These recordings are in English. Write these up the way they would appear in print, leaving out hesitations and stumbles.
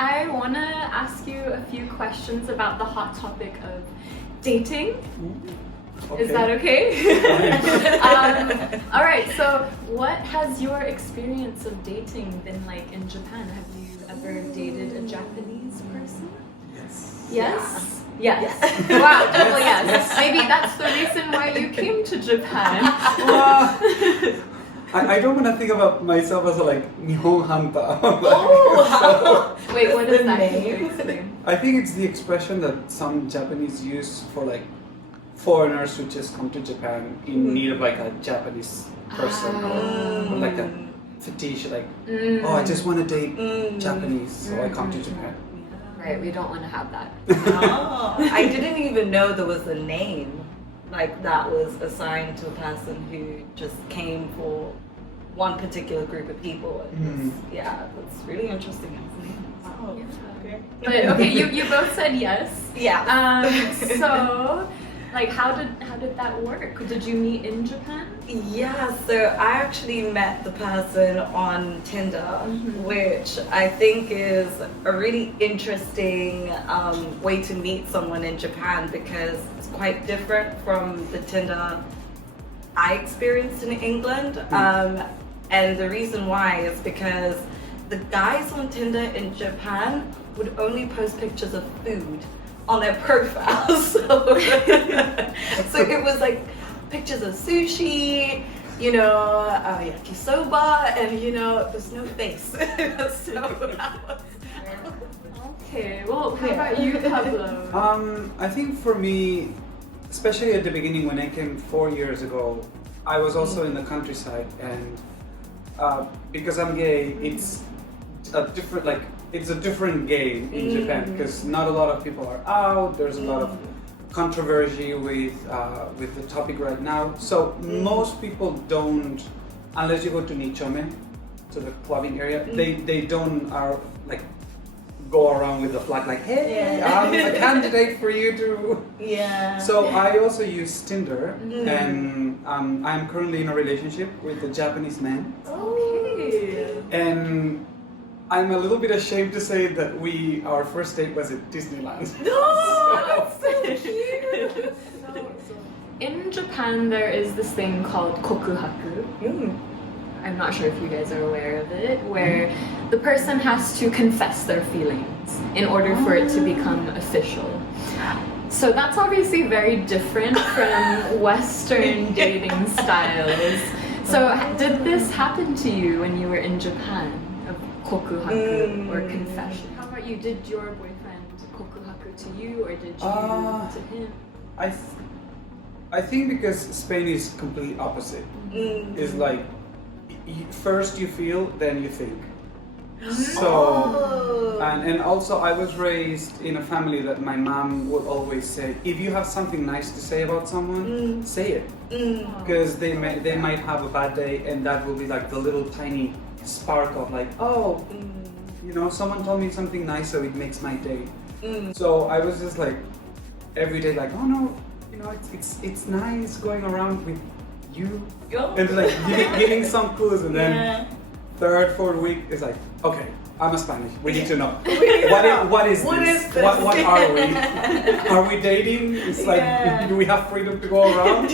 I want to ask you a few questions about the hot topic of dating. Okay. Is that okay? All right, so what has your experience of dating been like in Japan? Have you ever dated a Japanese person? Yes. Yes? Yes. Wow, double yes. Maybe that's the reason why you came to Japan. I don't want to think about myself as a Nihon hunter. Wait, what is that? Can you explain? I think it's the expression that some Japanese use for foreigners who just come to Japan in need of a Japanese person or like a fetish, oh, I just want to date Japanese, so I come to Japan. Right, we don't want to have that. Oh, I didn't even know there was a name that was assigned to a person who just came for one particular group of people. That's really interesting. Oh, yeah. But okay, you both said yes. Yeah. So, how did that work? Did you meet in Japan? Yeah, so I actually met the person on Tinder, which I think is a really interesting way to meet someone in Japan because it's quite different from the Tinder I experienced in England. And the reason why is because the guys on Tinder in Japan would only post pictures of food on their profiles. So it was pictures of sushi, yakisoba, and there's no face. Okay, well, how about you, Pablo? I think for me, especially at the beginning when I came 4 years ago, I was also in the countryside, and because I'm gay, it's a different game in Japan because not a lot of people are out. There's a lot of controversy with the topic right now. So most people don't, unless you go to Nichome, to the clubbing area, they don't go around with the flag hey, I'm a candidate for you to. Yeah. So I also use Tinder, and I'm currently in a relationship with a Japanese man. Okay. And I'm a little bit ashamed to say that our first date was at Disneyland. No, that's so cute. In Japan, there is this thing called kokuhaku. I'm not sure if you guys are aware of it, where the person has to confess their feelings in order for it to become official. So that's obviously very different from Western dating styles. So did this happen to you when you were in Japan? Kokuhaku or confession? How about you? Did your boyfriend kokuhaku to you or did you to him? I think because Spain is completely opposite. It's first you feel, then you think. So, and also I was raised in a family that my mom would always say, if you have something nice to say about someone, say it. Because they might have a bad day and that will be the little tiny spark of someone told me something nice, so it makes my day. So I was just every day oh no, it's nice going around with you, and giving some clues, and then third, fourth week is okay, I'm a Spanish. We need to know what is this? What are we? Are we dating? It's do we have freedom to go around?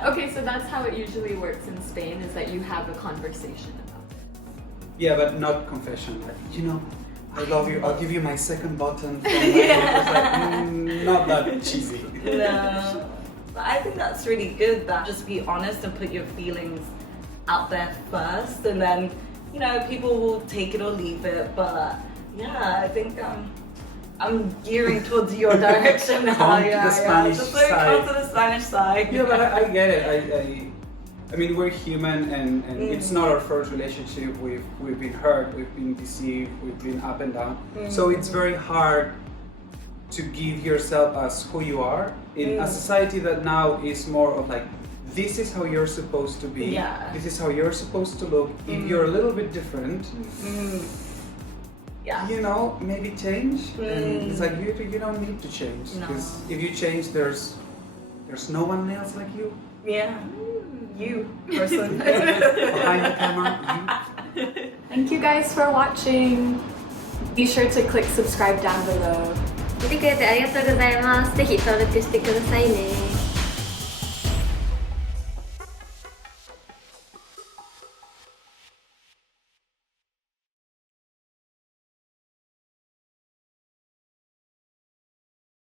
Okay, so that's how it usually works in Spain, is that you have a conversation about it. Yeah, but not confession. I love you. I'll give you my second button. It's not that cheesy. No, but I think that's really good. That just be honest and put your feelings out there first, and then people will take it or leave it. But I think I'm gearing towards your direction now. Come to the Spanish side. Come to the Spanish side. Yeah, but I get it. I mean, we're human, and it's not our first relationship. We've been hurt, we've been deceived, we've been up and down. So it's very hard to give yourself as who you are in a society that now is more of this is how you're supposed to be. Yeah. This is how you're supposed to look. If you're a little bit different, maybe change. And it's you don't need to change, because if you change, there's no one else like you. Yeah. You person. Behind the camera, you. Thank you guys for watching. Be sure to click subscribe down below. 見てくれてありがとうございます。ぜひ登録してくださいね。